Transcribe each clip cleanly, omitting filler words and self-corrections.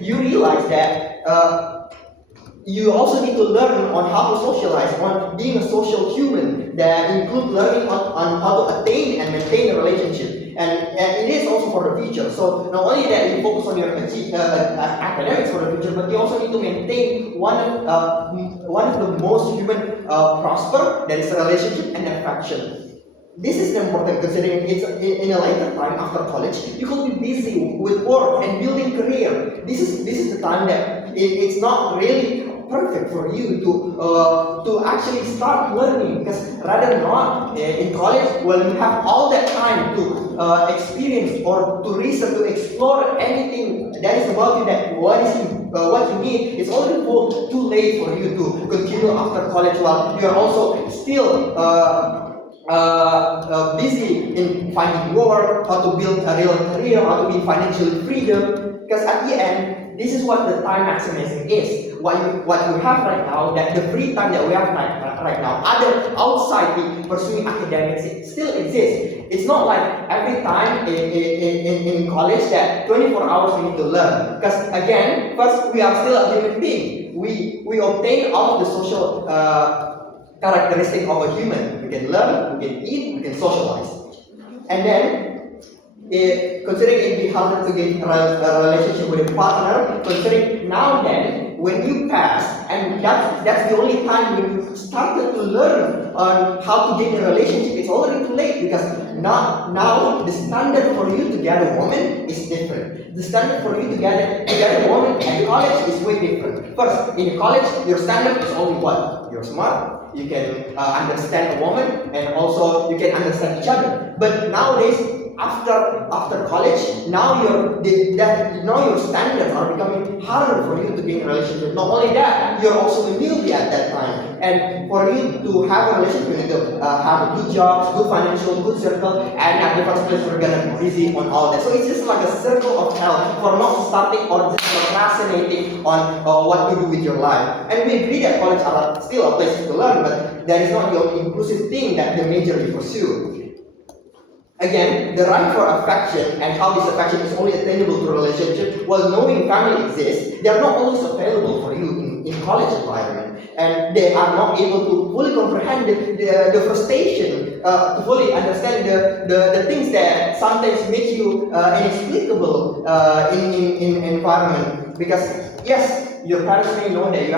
you realize that you also need to learn on how to socialize, on being a social human, that include learning on how to attain and maintain a relationship. And it is also for the future. So not only that you focus on your academics for the future, but you also need to maintain one of the most human prosper, that is a relationship and affection. This is important considering it's in a later time after college, you could be busy with work and building career. This is the time that it's not really perfect for you to actually start learning, because rather not in college, well, you have all that time to experience or to research, to explore anything that is about you, that what you need. It's already too late for you to continue after college while you are also still busy in finding work, how to build a real career, how to be financially freedom. Because at the end, this is what the time maximizing is. What you have right now, that the free time that we have right now, other outside pursuing academics, it still exists. It's not like every time in college that 24 hours we need to learn. Because again, first, we are still a human being. We obtain all of the social characteristic of a human. We can learn, we can eat, we can socialize. And then, considering it be harder to get a relationship with a partner, considering now then, when you pass, and that's the only time when you started to learn on how to get a relationship, it's already too late, because now the standard for you to get a woman is different. The standard for you to get a woman at college is way different. First, in college, your standard is only what? You're smart, you can understand a woman, and also you can understand each other. But nowadays, after college, now your standards are becoming harder for you to be in a relationship. Not only that, you're also a newbie at that time. And for you to have a relationship, you need to have a good job, good financial, good circle, and at the first place, you're gonna be busy on all that. So it's just like a circle of hell for not starting or just procrastinating on what to do with your life. And we agree that college are still a place to learn, but that is not the only inclusive thing that the major you pursue. Again, the right for affection and how this affection is only attainable through relationship, while knowing family exists, they are not always available for you in college environment. And they are not able to fully comprehend the frustration, to fully understand the things that sometimes make you inexplicable in environment. Because yes, your parents may know that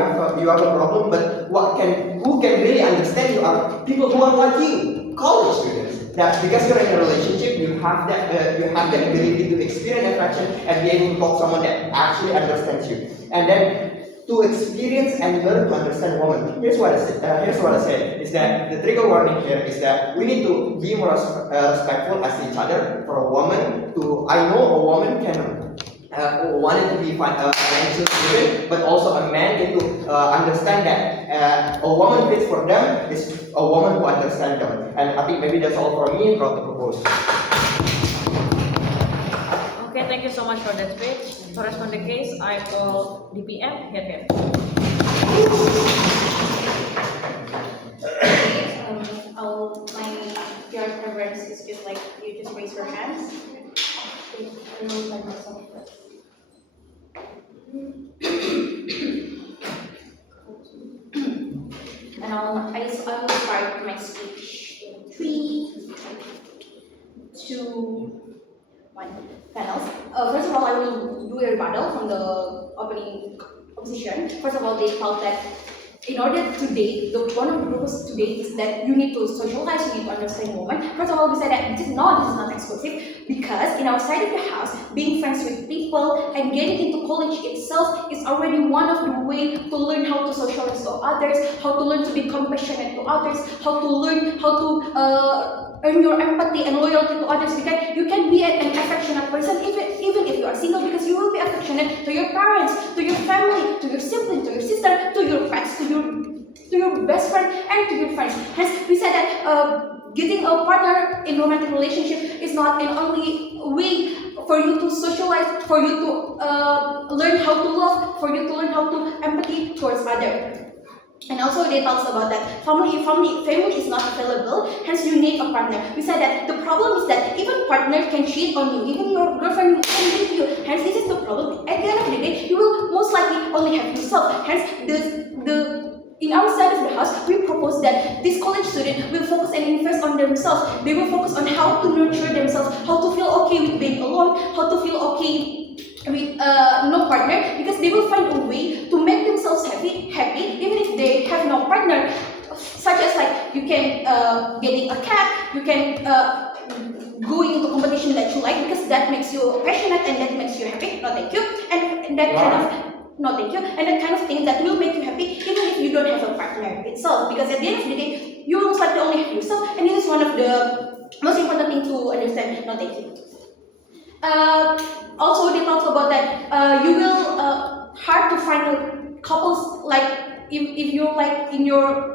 you have a problem, but who can really understand you are people who are like you, college students. That because you're in a relationship, you have that ability to experience affection and be able to talk to someone that actually understands you. And then to experience and learn to understand women. Here's what I said is that the trigger warning here is that we need to be more respectful as each other. For a woman I know a woman can wanted to be financial student, but also a man need to understand that a woman fits for them is a woman who understands them. And I think maybe that's all for me. Got to propose. Okay, thank you so much for that speech. To respond the case, I call DPM here. Your preference is just like you just raise your hands. And I will start my speech in 3, 2, 1. Panels. First of all, I will do a rebuttal from the opening opposition. First of all, they felt that in order to date, one of the purposes to date is that you need to socialize, you need to understand women. First of all, we said that this is not exclusive, because in our side of the house, being friends with people and getting into college itself is already one of the ways to learn how to socialize to others, how to learn to be compassionate to others, how to learn how to earn your empathy and loyalty to others, because you can be an affectionate person even if you are single, because you will be affectionate to your parents, to your family, to your siblings, to your sister, to your pets, to your best friend, and to your friends. Hence, we said that getting a partner in romantic relationship is not an only way for you to socialize, for you to learn how to love, for you to learn how to empathy towards others. And also they talks about that family is not available, hence you need a partner. We said that the problem is that even partner can cheat on you, even your girlfriend can leave you, hence this is the problem. At the end of the day, you only have yourself. Hence, in our side of the house, we propose that this college student will focus and invest on themselves. They will focus on how to nurture themselves, how to feel okay with being alone, how to feel okay with no partner, because they will find a way to make themselves happy even if they have no partner. Such as like you can getting a cat, you can going into competition that you like because that makes you passionate and that makes you happy. No, thank you. And that kind of no, thank you. And that kind of thing that will make you happy even if you don't have a partner itself. Because at the end of the day, you will start to only have yourself, and this is one of the most important thing to understand. No, thank you. Also, they talk about that you will hard to find couples like if you're like in your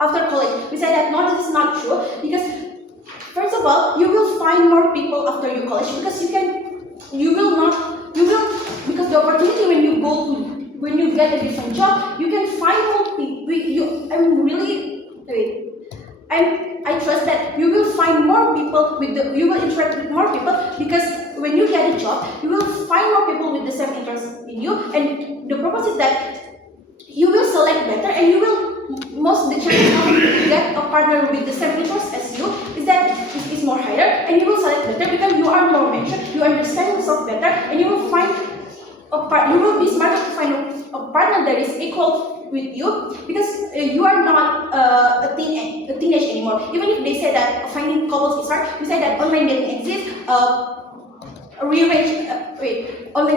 after college. We say that no, this is not true because first of all, you will find more people after your college because because the opportunity when you get a different job, you can find more people. I trust that you will find more people you will interact with more people because when you get a job, you will find more people with the same interest in you, and the purpose is that you will select better and you will the chances of get a partner with the same interest as you is more higher, and you will select better because you are more mature, you understand yourself better, and you will find you will be smarter to find a partner that is equal with you because you are not a teenage anymore. Even if they say that finding couples is hard, we say that online dating exists, online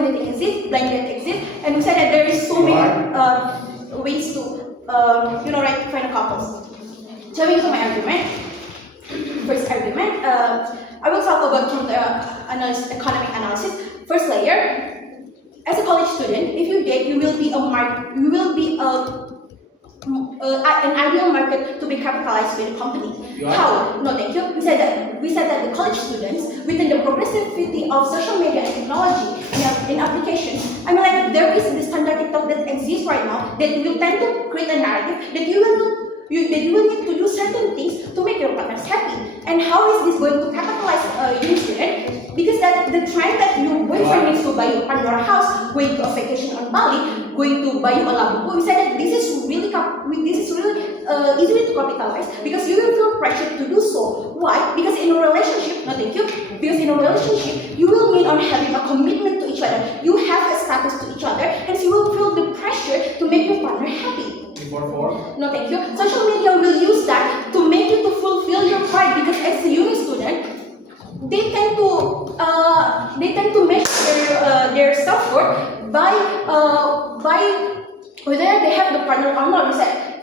dating exists, blind date exists, and we say that there is so many ways to find couples. Coming to my argument, first argument, I will talk about from the economic analysis. First layer. As a college student, if you date, you will be an ideal market to be capitalized with a company. How? No, thank you. We said that the college students, within the progressivity of social media and technology in applications, I mean, like there is this standard TikTok that exists right now that will tend to create a narrative that you will need to do certain things to make your partners happy. And how is this going to capitalize you student? Because that the trend that your boyfriend needs to buy your partner a house, going to a vacation on Bali, going to buy you a labubu, we said that this is really easily to capitalize because you will feel pressured to do so. Why? Because in a relationship, no thank you, because in a relationship, you will mean on having a commitment to each other. You have a status to each other, hence you will feel the pressure to make your partner happy. No, thank you. Social media will use that to make you to fulfill your pride because as a uni student, they tend to measure their self-worth by whether they have the partner or not.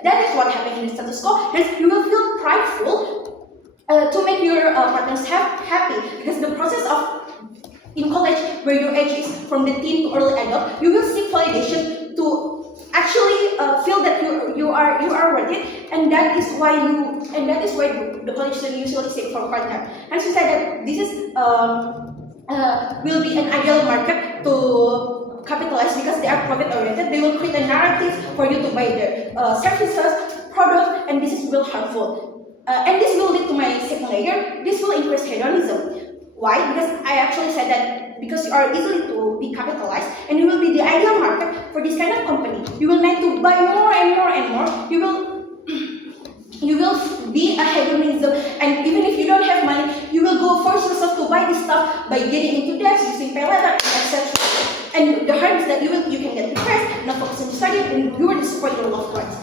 That is what happened in the status quo. Hence, you will feel prideful to make your partners happy because the process of in college where your age is from the teen to early adult, you will seek validation to actually feel that you are worth it, and that is why the college student usually seek for a partner. And she said that this is will be an ideal market to capitalize because they are profit oriented. They will create a narrative for you to buy their services, products, and this is real harmful. And this will lead to my second layer. This will increase hedonism. Why? Because I actually said that because you are easily to be capitalized and you will be the ideal market for this kind of company. You will need to buy more and more and more. You will be a hedonism, and even if you don't have money, you will go force yourself to buy this stuff by getting into debts, using pay letter, etc. And the harm is that you can get depressed, not focus on studying, and you will disappoint your loved ones.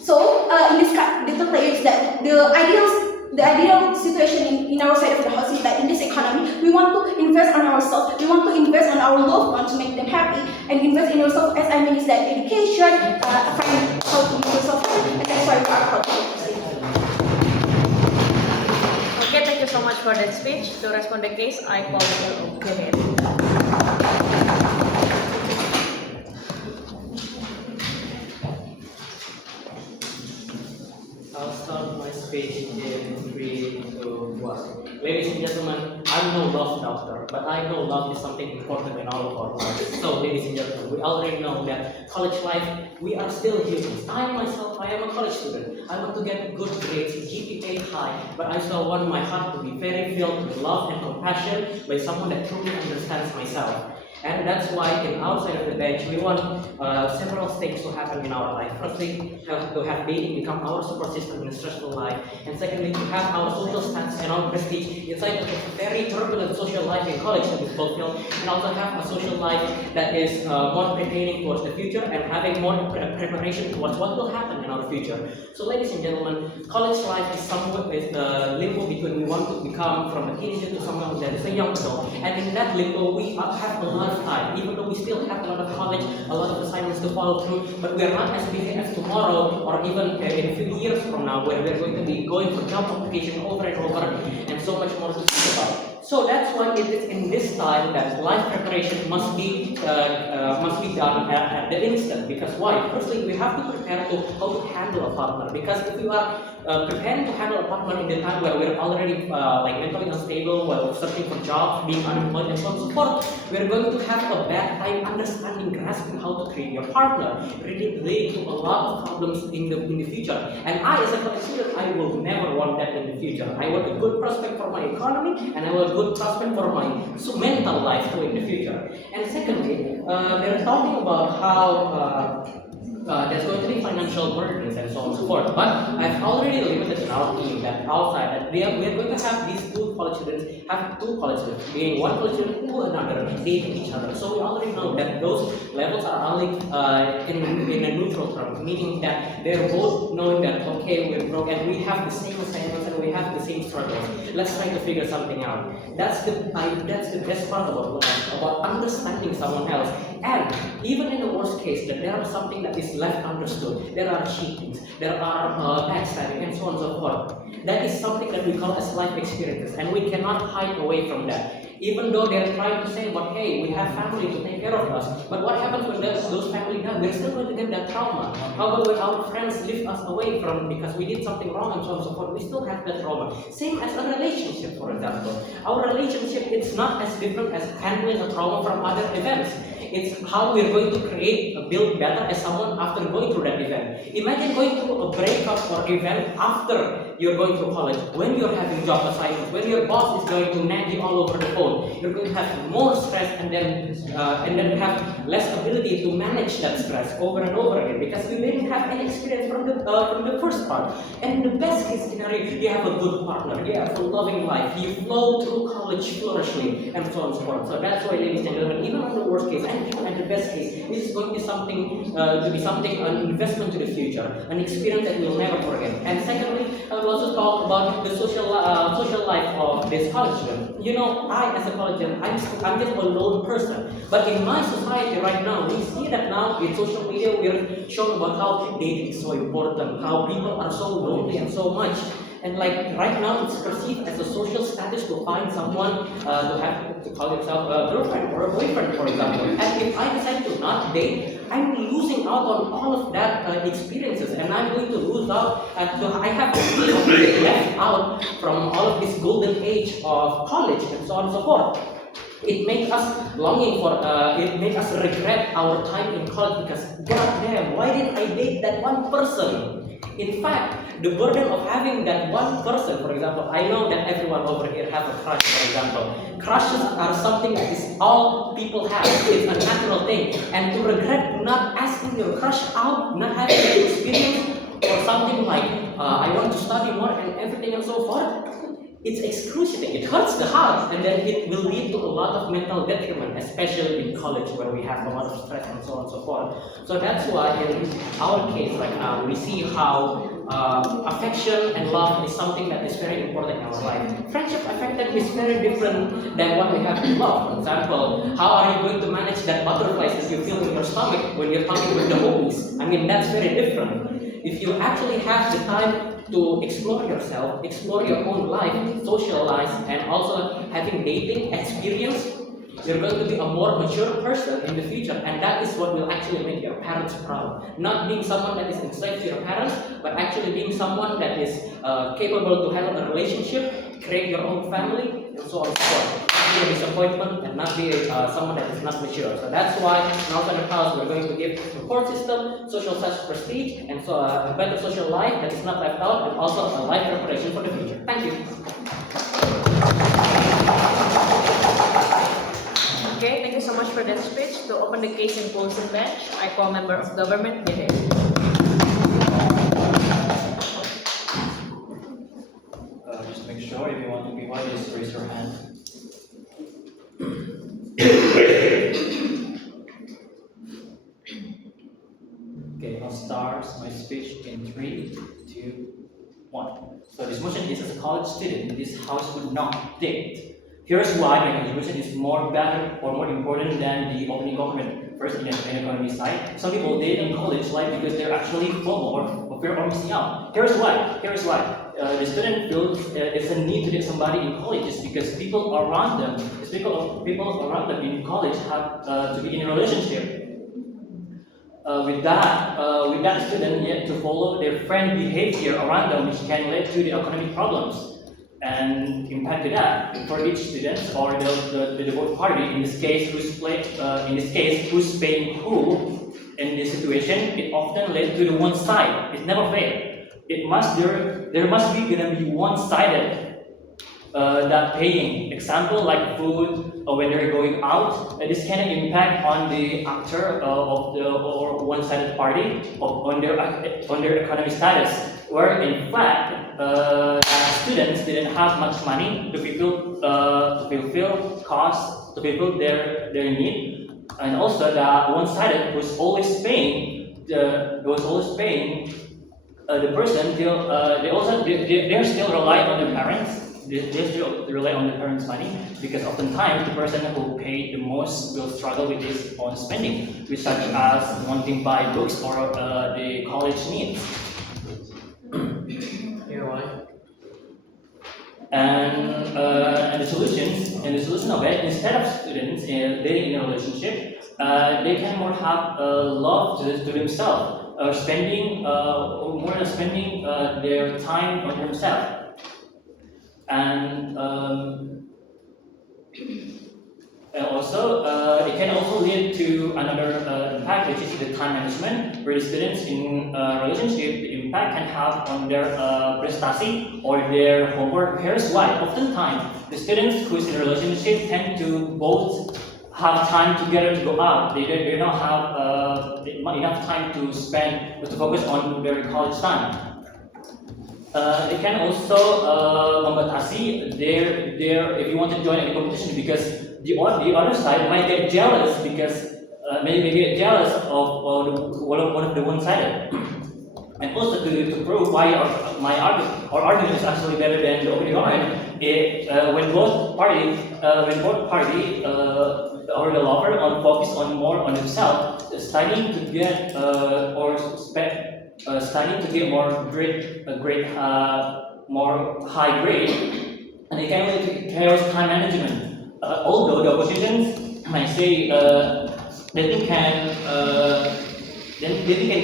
So in this little player is that the ideal situation in our side of the house is that in this economy, we want to invest on ourselves, we want to invest on our loved ones to make them happy, and invest in yourself, as I mean, is that education, finding how to make yourself happy, and that's why we are called. Okay, thank you so much for that speech. To respond the case, I call you okay. I'll start my speech in 3, 2, 1. Ladies and gentlemen, I'm no love doctor, but I know love is something important in all of our lives. So, ladies and gentlemen, we already know that college life, we are still humans. I am a college student. I want to get good grades, GPA high, but I still want my heart to be very filled with love and compassion by someone that truly understands myself. And that's why in our side of the bench, we want several things to happen in our life. Firstly, to have dating become our support system in a stressful life. And secondly, to have our social status and our prestige inside of a very turbulent social life in college to be fulfilled. And also have a social life that is more pertaining towards the future and having more preparation towards what will happen in our future. So ladies and gentlemen, college life is somewhat the limbo between we want to become from a teenager to someone that is a young adult. And in that limbo, we have a lot of time, even though we still have a lot of college, a lot of assignments to follow through, but we are not as busy as tomorrow or even in a few years from now, where we're going to be going for job application over and over and so much more to think about. So that's why it is in this time that life preparation must be done at the instant. Because why? Firstly, we have to prepare to how to handle a partner. Because if we are preparing to handle a partner in the time where we're already like mentally unstable, while searching for jobs, being unemployed, and so on and so forth, we're going to have a bad time understanding, grasping how to treat your partner, really leading to a lot of problems in the future. And I, as a college student, I will never want that in the future. I want a good prospect for my economy, and I want a good prospect for my mental life too in the future. And secondly, they're talking about how there's going to be financial burdens and so on and so forth. But I've already limited in our team that outside that we're going to have these two college students, being one college student to another, dating each other. So we already know that those levels are only in a neutral term, meaning that they're both knowing that okay, we're broke and we have the same assignments and we have the same struggles. Let's try to figure something out. That's the best part about understanding someone else. And even in the worst case, that there is something that is left understood. There are cheatings, there are backstabbing, and so on and so forth. That is something that we call as life experiences, and we cannot hide away from that. Even though they're trying to say about, hey, we have family to take care of us, but what happens when those family die? We're still going to get that trauma. How about when our friends lift us away from because we did something wrong and so on and so forth? We still have that trauma. Same as a relationship, for example. Our relationship, it's not as different as handling a trauma from other events. It's how we're going to build better as someone after going through that event. Imagine going through a breakup or event after you're going through college, when you're having job assignments, when your boss is going to nag you all over the phone. You're going to have more stress and then have less ability to manage that stress over and over again because you didn't have any experience from the first part. And in the best case scenario, you have a good partner, you have a loving life, you flow through college flourishingly, and so on and so forth. So that's why, ladies and gentlemen, even on the worst case and even at the best case, this is going to be something, an investment to the future, an experience that we'll never forget. And secondly, I will also talk about the social life of this college student. You know, I as a college student, I'm just a lone person. But in my society right now, we see that now in social media, we're shown about how dating is so important, how people are so lonely and so much. And like right now, it's perceived as a social status to find someone to call yourself a girlfriend or a boyfriend, for example. And if I decide to not date, I'm losing out on all of that experiences, and I'm going to lose out. I have to be left out from all of this golden age of college and so on and so forth. It makes us longing for, it makes us regret our time in college because, god damn, why didn't I date that one person? In fact, the burden of having that one person, for example, I know that everyone over here has a crush, for example. Crushes are something that is all people have. It's a natural thing. And to regret not asking your crush out, not having the experience, or something like, I want to study more and everything and so forth, it's excruciating. It hurts the heart, and then it will lead to a lot of mental detriment, especially in college where we have a lot of stress and so on and so forth. So that's why in our case right now, we see how affection and love is something that is very important in our life. Friendship affection is very different than what we have in love. For example, how are you going to manage that butterflies that you feel in your stomach when you're talking with the homies? I mean, that's very different. If you actually have the time to explore yourself, explore your own life, socialize, and also having dating experience, you're going to be a more mature person in the future, and that is what will actually make your parents proud. Not being someone that is enslaved to your parents, but actually being someone that is capable to handle a relationship, create your own family, and so on and so forth. Not be a disappointment and not be someone that is not mature. So that's why in our center house we're going to give support system, social such prestige, and so a better social life that is not left out, and also a life preparation for the future. Thank you. Okay, thank you so much. much for that speech. To open the case in closing bench, I call member of government, Dede. Just make sure if you want to be white, just raise your hand. Okay, I'll start my speech in 3, 2, 1. So this motion is, as a college student, this house would not dictate. Here's why my contribution is more better or more important than the opening comment. First, in the economy side, some people did in college life because they're actually FOMO or fear of missing out. Here's why. The student feels it's a need to get somebody in college just because people around them in college have to be in a relationship. With that student yet to follow their friend behavior around them, which can lead to the economic problems and impact to that for each student or the both party. In this case, who's paying who in this situation? It often leads to the one side. It's never fair. There must be gonna be one-sided that paying. Example like food or when they're going out. This can impact on the actor of the or one-sided party on their economic status. Where in fact students didn't have much money to fulfill costs, to fulfill their need, and also the one-sided was always paying the person till they're still relying on their parents. They still rely on the parents' money because oftentimes the person who paid the most will struggle with his own spending, which such as wanting to buy books or the college needs. And the solution of it, instead of students living in a relationship, they can more have love to themselves, spending their time on themselves. And also, it can also lead to another impact, which is the time management, where the students in a relationship, the impact can have on their prestasi or their homework. Here's why. Oftentimes, the students who is in a relationship tend to both have time together to go out. They don't have enough time to spend, to focus on their college time. It can also membatasi their if you want to join any competition, because the other side might get jealous because maybe get jealous of one of the one-sided. And also to prove why our argument is actually better than the opening argument, when both party or the lover focus on more on himself, studying to get more high grade, and it can lead to chaos time management. Although the opposition might say they can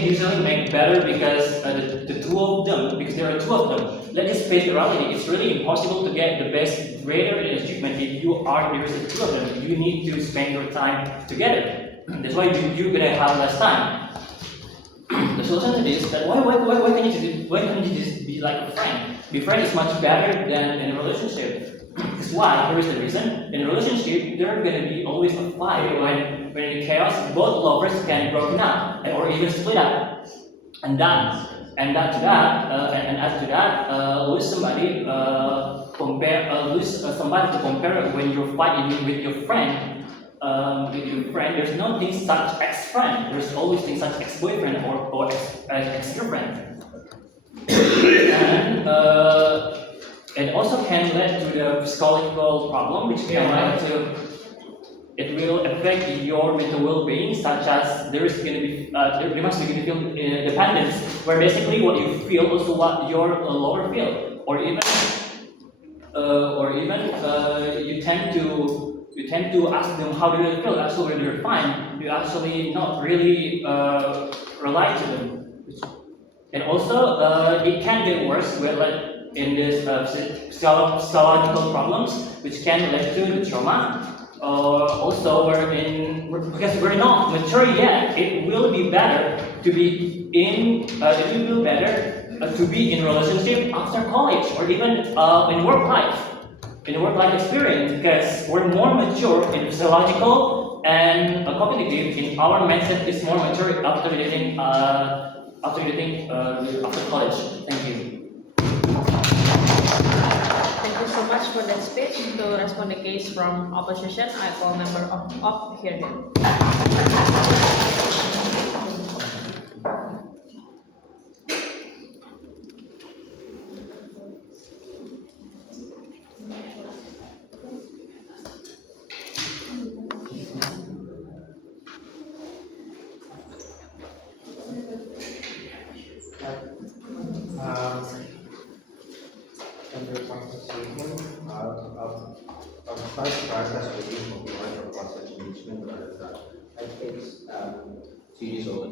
usually make better because the two of them, because there are two of them. Let's face the reality. It's really impossible to get the best grade or achievement if you are because the two of them. You need to spend your time together. That's why you're gonna have less time. The solution to this is that why can't you just be like a friend? Be friend is much better than in a relationship. That's why. Here is the reason. In a relationship, there are gonna be always a fight. When in chaos, both lovers can broken up or even split up, and add to that, lose somebody to compare when you're fighting with your friend. There's no thing such ex-friend. There's always things such ex-boyfriend or ex-girlfriend. And also can lead to the psychological problem, which can lead to it will affect your mental well-being, such as there must be going to feel dependence, where basically what you feel also what your lover feel, or even you tend to ask them how do you feel. Actually, when you're fine, you actually not really rely to them. And also, it can get worse in this psychological problems, which can lead to the trauma. Also, because we're not mature yet, it will be better to be in a relationship after college or even in work life experience, because we're more mature in physiological And cognitive in our mindset is more mature after getting after college. Thank you. Thank you so much for that speech. To respond the case from opposition, I call member of here. Under constitution, first process review of the order process management I think series over.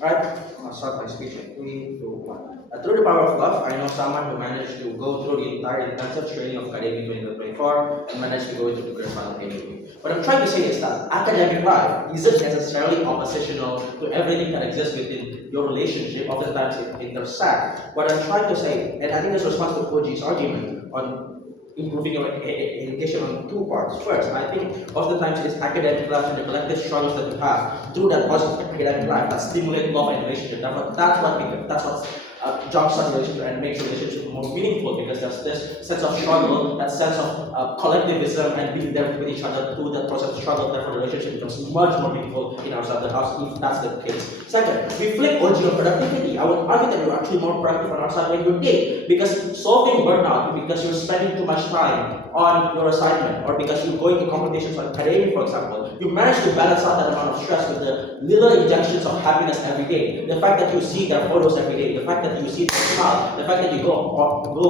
Alright, I'll start my speech in 3, 2, 1. Through the power of love, I know someone who managed to go through the entire intensive training of Academy 2024 and managed to go into the grand final AAP. What I'm trying to say is that academic life isn't necessarily oppositional to everything that exists within your relationship. Oftentimes it intersects. What I'm trying to say, and I think this responds to Koji's argument on improving your education on two parts. First, I think oftentimes it's academic life and the collective struggles that you have through that process of academic life that stimulate love and relationship. That's what jumpstarts relationship and makes relationship more meaningful, because there's this sense of struggle, that sense of collectivism and being there with each other through that process of struggle. Therefore, the relationship becomes much more meaningful in outside the house if that's the case. Second, we flip OG on productivity. I would argue that you're actually more productive on outside when you date, because solving burnout, because you're spending too much time on your assignment, or because you're going to competitions on academy, for example, you manage to balance out that amount of stress with the little injections of happiness every day. The fact that you see their photos every day, the fact that you see them smile, the fact that you go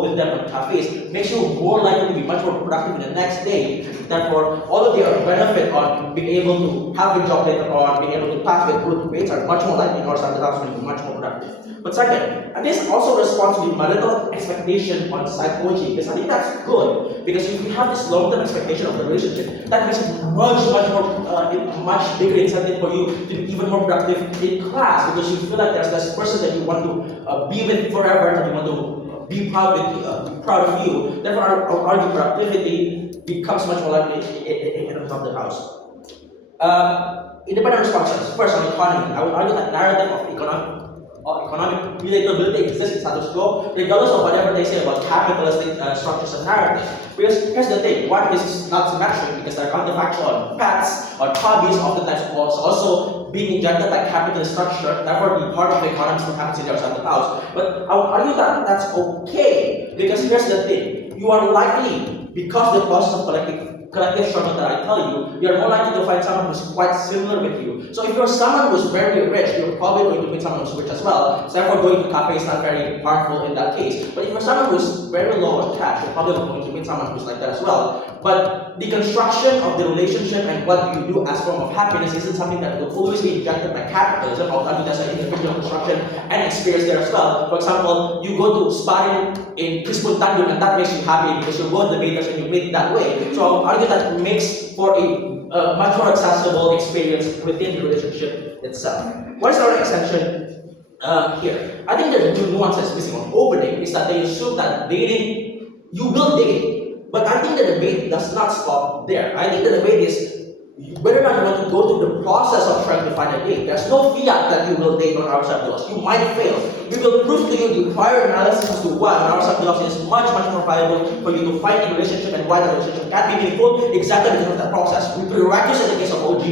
with them on cafes makes you more likely to be much more productive in the next day. Therefore, all of your benefit on being able to have a job later on, being able to pass with good grades are much more likely in our standard house to be much more productive. But second, and this also responds to the marital expectation on psychology, because I think that's good, because if you have this long-term expectation of the relationship, that makes it much bigger incentive for you to be even more productive in class, because you feel like there's this person that you want to be with forever, that you want to be proud of you. Therefore, our argue productivity becomes much more likely in terms of the house. Independent responses. First, on economy, I would argue that narrative of economic relatability exists in status quo, regardless of whatever they say about capitalistic structures and narratives. Because here's the thing, one is not symmetric because they're counterfactual on pets or hobbies, oftentimes also being injected by capitalist structure, therefore the part of the economy still happens in the outside the house. But I would argue that that's okay, because here's the thing, you are likely, because the process of collective struggle that I tell you, you're more likely to find someone who's quite similar with you. So if you're someone who's very rich, you're probably going to meet someone who's rich as well. So therefore, going to cafe is not very harmful in that case. But if you're someone who's very low on cash, you're probably going to meet someone who's like that as well. But the construction of the relationship and what you do as form of happiness isn't something that will always be injected by capitalism. I'll tell you there's an individual construction and experience there as well. For example, you go to sparring in Crispun Tanjung and that makes you happy because you go to the debaters and you meet that way. So I'll argue that makes for a much more accessible experience within the relationship itself. What is our extension here? I think the new nuances missing on opening is that they assume that dating, you will date. But I think the debate does not stop there. I think the debate is whether or not you want to go through the process of trying to find a date. There's no fiat that you will date on our side of. You might fail. We will prove to you the prior analysis as to why on our side of is much more valuable for you to find a relationship and why the relationship can be meaningful exactly because of that process. We prerequisite in the case of OG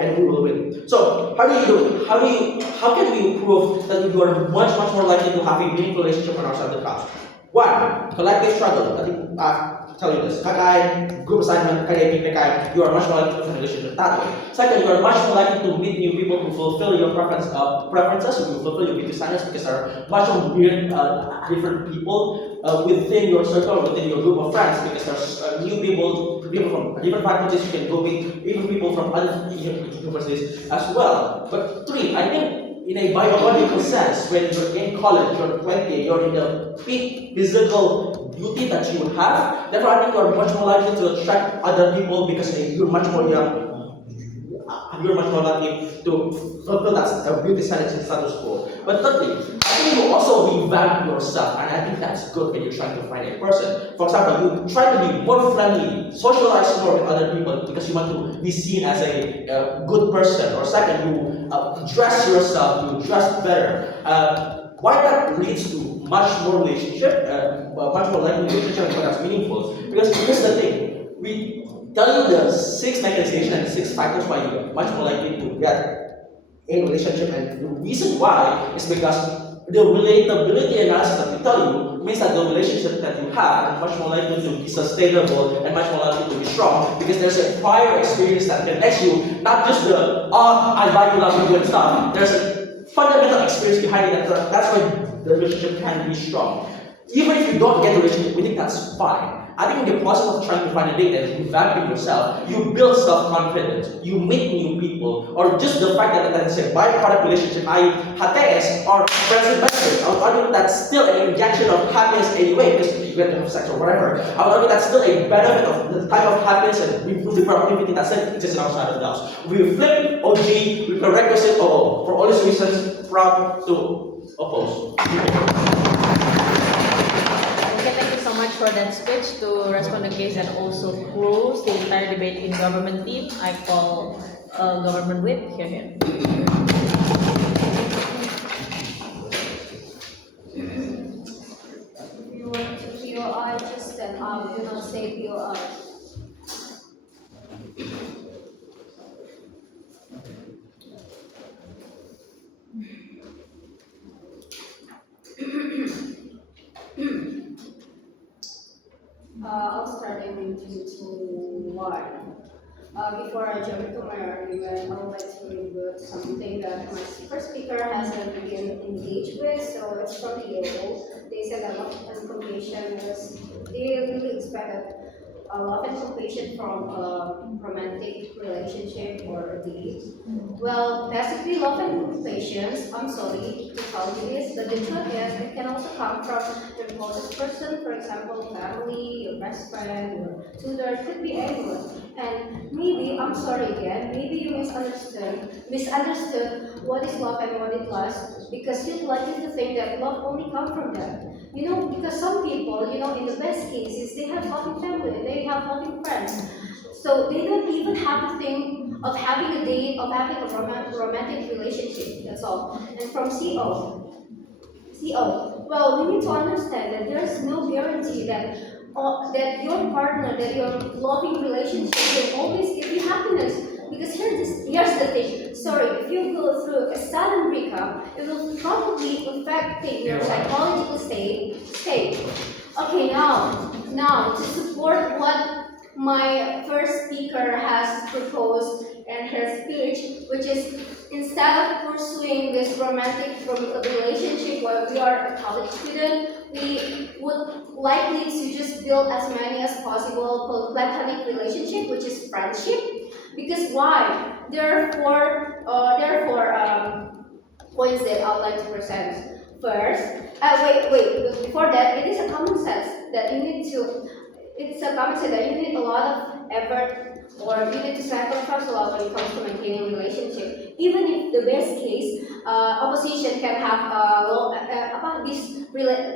and we will win. So how do you do it? How can we prove that you are much more likely to have a meaningful relationship on our side of the house? One, collective struggle. I think I'll tell you this. KKN, group assignment, KDMI, you are much more likely to have a relationship that way. Second, you are much more likely to meet new people who fulfill your preferences, who fulfill your beauty standards, because there are much more weird, different people within your circle, within your group of friends, because there's new people from different faculties, you can go meet even people from other universities as well. But three, I think in a biological sense, when you're in college, you're 20, you're in the peak physical beauty that you have. Therefore, I think you're much more likely to attract other people because you're much more young. you're much more likely to fulfill that beauty standards in status quo. But thirdly, I think you also revamp yourself, and I think that's good when you're trying to find a person. For example, you try to be more friendly, socialize more with other people because you want to be seen as a good person. Or second, you dress yourself, you dress better. Why that leads to much more relationship, much more likely relationship and that's meaningful. Because here's the thing, we tell you the 6 mechanization and 6 factors why you're much more likely to get a relationship, and the reason why is because the relatability analysis that we tell you means that the relationship that you have is much more likely to be sustainable and much more likely to be strong because there's a prior experience that connects you, not just the I value, love you and stuff. There's a fundamental experience behind it, that's why the relationship can be strong. Even if you don't get a relationship, we think that's fine. I think in the process of trying to find a date and revamping yourself, you build self-confidence, you meet new people, or just the fact that it's a byproduct relationship, i.e. HTS or friends with benefits. I would argue that's still an injection of happiness anyway, because you get to have sex or whatever. I would argue that's still a benefit of the type of happiness and improve the productivity that exists outside of the house. We flip OG with prerequisite OO. For all these reasons, proud to oppose. Okay, thank you so much for that speech. To respond the case and also close the entire debate in government team, I call government whip here. If you want to POI, just stand up. Do not say POI. I'll start in 3, 2, 1. Before I jump into my argument, I would like to review something that my first speaker hasn't been engaged with. So it's from the Yale. They said that love and completion was, they really expected love and completion from a romantic relationship or a date. Well, basically love and completion, I'm sorry to tell you this, but the truth is it can also come from your closest person, for example, family, your best friend, or tutor, it could be anyone. And maybe, I'm sorry again, maybe you misunderstood what is love and what it lasts, because you'd likely to think that love only comes from them. You know, because some people, you know, in the best cases, they have loving family, they have loving friends. So they don't even have to think of having a date, of having a romantic relationship, that's all. And from CO, well, we need to understand that there's no guarantee that that your partner, that your loving relationship will always give you happiness. Because here's the thing. Sorry, if you go through a sudden breakup, it will probably affect your psychological state. Okay, now to support what my first speaker has proposed in her speech, which is instead of pursuing this romantic relationship while we are a college student, we would likely to just build as many as possible platonic relationship, which is friendship. Because why? There are four points that I would like to present. First, wait, before that, it is a common sense that you need to. It's a common sense that you need a lot of effort, or you need to sacrifice a lot when it comes to maintaining a relationship. Even if the best case, opposition can have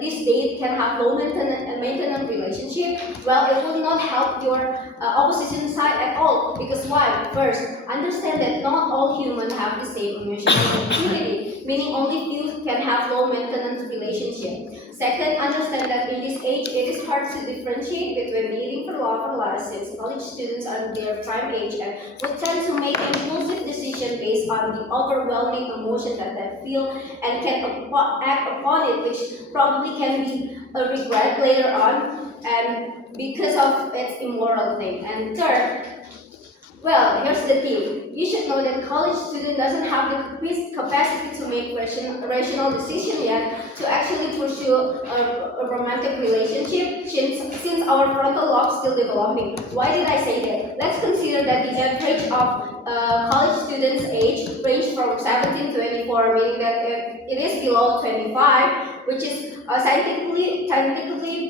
this date can have low maintenance relationship. Well, it will not help your opposition side at all. Because why? First, understand that not all humans have the same emotional maturity, meaning only few can have low maintenance relationship. Second, understand that in this age, it is hard to differentiate between needing for love or lust, since college students are in their prime age and would tend to make impulsive decisions based on the overwhelming emotion that they feel and can act upon it, which probably can be a regret later on, and because of its immoral thing. And third, well, here's the thing. You should know that college student doesn't have the capacity to make rational decision yet to actually pursue a romantic relationship since our frontal lobe still developing. Why did I say that? Let's consider that the average of college students' age range from 17 to 24, meaning that it is below 25, which is scientifically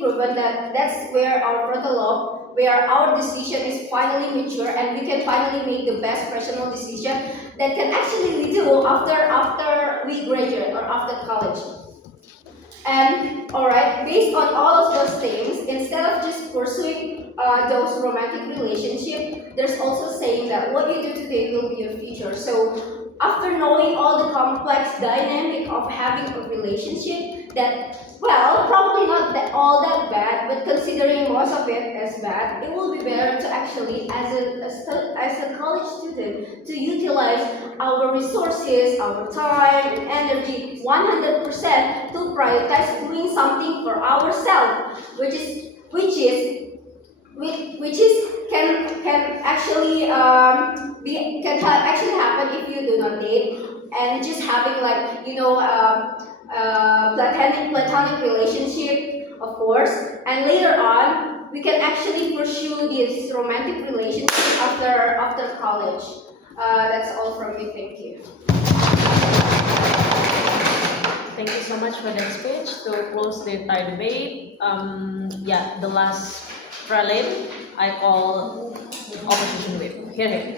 proven that that's where our frontal lobe where our decision is finally mature and we can finally make the best personal decision that can actually do after we graduate or after college. And alright, based on all of those things, instead of just pursuing those romantic relationships, there's also saying that what you do today will be your future. So after knowing all the complex dynamic of having a relationship that, well, probably not all that bad, but considering most of it as bad, it will be better to actually, as a college student, to utilize our resources, our time, and energy 100% to prioritize doing something for ourselves, which can actually actually happen if you do not date, and just having like platonic relationship, of course, and later on we can actually pursue this romantic relationship after college. That's all from me. Thank you. Thank you so much for that speech. To close the entire debate, yeah, the last prelim, I call opposition whip. Here.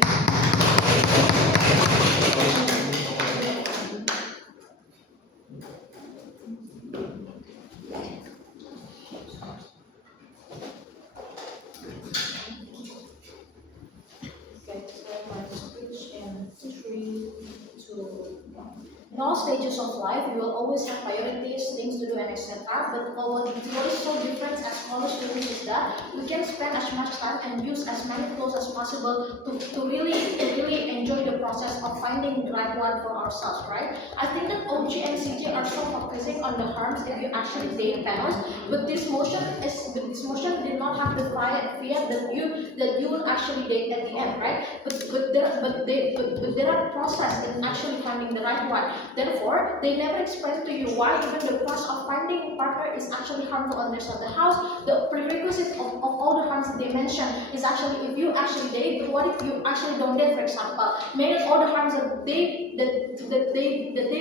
In all stages of life, you will always have priorities, things to do, and etc. But what is so different as college students is that we can spend as much time and use as many tools as possible to really enjoy the process of finding the right one for ourselves, right? I think that OG and CJ are so focusing on the harms if you actually date panels, but this motion did not have the fear that you will actually date at the end, right? But there are process in actually finding the right one. Therefore, they never explain to you why even the process of finding a partner is actually harmful on their side. The house, the prerequisite of all the harms that they mention is actually if you actually date, but what if you actually don't date, for example? Maybe all the harms that they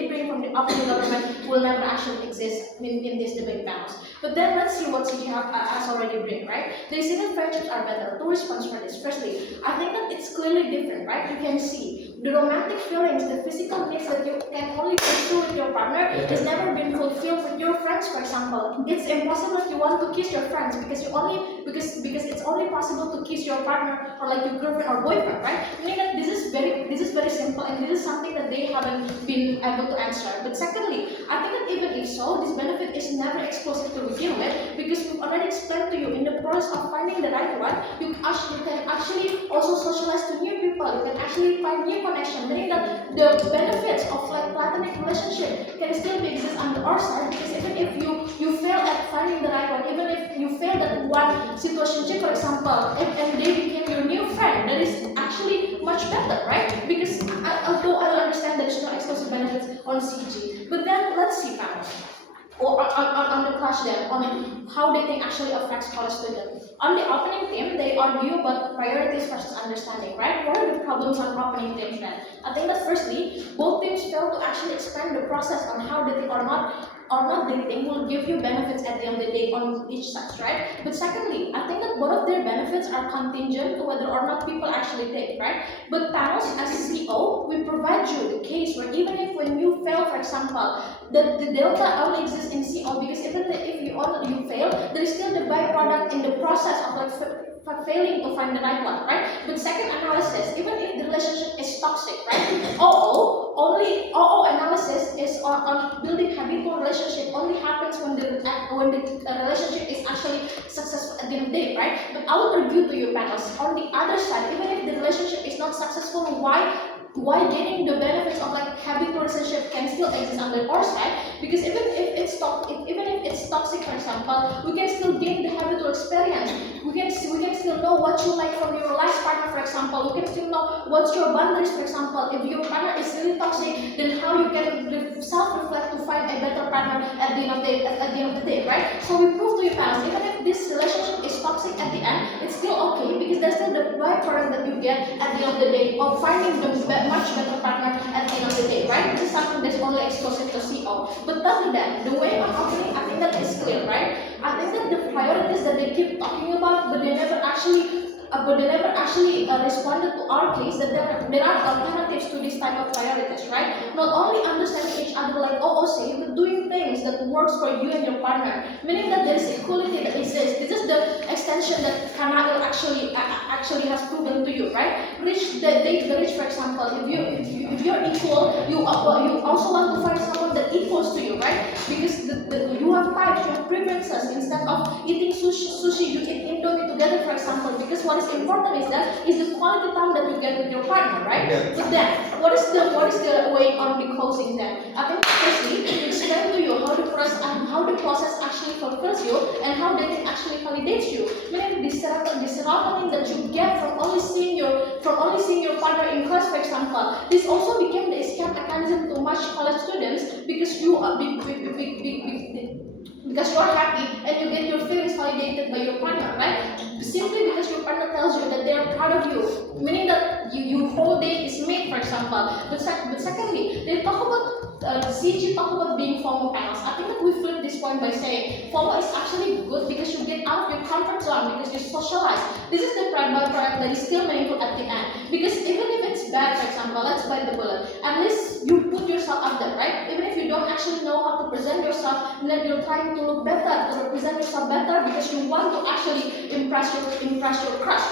bring from the upcoming government will never actually exist in these debate panels. But then let's see what CG has already bring, right? They say that friendships are better. Two responses for this. Firstly, I think that it's clearly different, right? You can see the romantic feelings, the physical needs that you can only pursue with your partner has never been fulfilled with your friends, for example. It's impossible if you want to kiss your friends because it's only possible to kiss your partner or like your girlfriend or boyfriend, right? Meaning that this is very simple and this is something that they haven't been able to answer. But secondly, I think that even if so, this benefit is never exclusive to begin with because we've already explained to you in the process of finding the right one, you can actually also socialize to new people, you can actually find new connection, meaning that the benefits of like platonic relationship can still be exist on our side because even if you fail at finding the right one, even if you fail at one situationship, for example, and they became your new friend, that is actually much better, right? Because although I understand there is no exclusive benefits on CG, but then let's see now. Or on the clash then, on how dating actually affects college students. On the opening theme, they argue about priorities versus understanding, right? What are the problems on opening themes then? I think that firstly, both teams fail to actually expand the process on how dating or not dating will give you benefits at the end of the day on each side, right? But secondly, I think that both of their benefits are contingent to whether or not people actually take, right? But panels as CO, we provide you the case where even if when you fail, for example, the delta only exists in CO because even if you fail, there is still the byproduct in the process of like failing to find the right one, right? But second analysis, even if the relationship is toxic, right? OO analysis is on building habitual relationship only happens when the relationship is actually successful at the end of the day, right? But I will argue to you panels, on the other side, even if the relationship is not successful, why gaining the benefits of like habitual relationship can still exist under our side? Because even if it's toxic, for example, we can still gain the habitual experience. We can still know what you like from your life partner, for example. We can still know what's your boundaries, for example. If your partner is really toxic, then how you can self-reflect to find a better partner at the end of the day, right? So we prove to you guys, even if this relationship is toxic at the end, it's still okay because there's still the byproduct that you get at the end of the day of finding the much better partner at the end of the day, right? This is something that's only exclusive to CO. But other than that, the way of opening, I think that is clear, right? I think that the priorities that they keep talking about, but they never actually responded to our case that there are alternatives to this type of priorities, right? Not only understanding each other like OOC, but doing things that works for you and your partner, meaning that there is equality that exists. This is the extension that Kanail actually has proven to you, right? The rich, for example, if you're equal, you also want to find someone that equals to you, right? Because you have types, you have preferences. Instead of eating sushi, you eat Indomie together, for example. Because what is important is the quality time that you get with your partner, right? Yeah. But then, what is the way on the closing then? I think firstly, to explain to you how the process actually fulfills you and how dating actually validates you. Meaning the serotonin that you get from only seeing your partner in class, for example, this also became the escape mechanism to much college students because you are because you are happy and you get your feelings validated by your partner, right? Simply because your partner tells you that they are proud of you, meaning that your whole day is made, for example. But secondly, they talk about CG talk about being FOMO panels. I think that we flip this point by saying FOMO is actually good because you get out of your comfort zone, because you socialize. This is the byproduct that is still meaningful at the end. Because even if it's bad, for example, let's bite the bullet, at least you put yourself up there, right? Even if you don't actually know how to present yourself, then you're trying to look better, to represent yourself better because you want to actually impress your crush,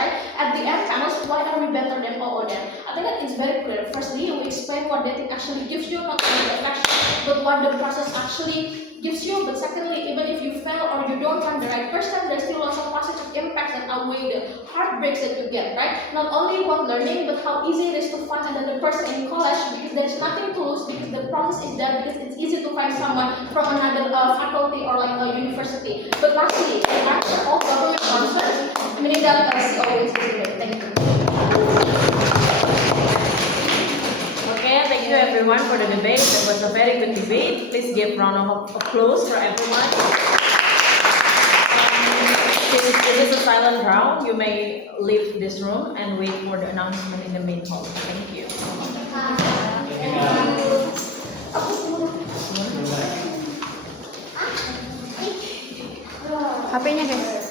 right? At the end, panels, why are we better than OO then? I think that it's very clear. Firstly, we explain what dating actually gives you, not only the affection, but what the process actually gives you. But secondly, even if you fail or you don't find the right person, there's still lots of positive impacts that outweigh the heartbreaks that you get, right? Not only what learning, but how easy it is to find another person in college because there's nothing to lose, because the process is there, because it's easy to find someone from another faculty or like a university. But lastly, the answer all government concerns, meaning that CO is easy. Thank you. Okay, thank you everyone for the debate. That was a very good debate. Please give round of applause for everyone. Since this is a silent round, you may leave this room and wait for the announcement in the main hall. Thank you. HP-nya guys.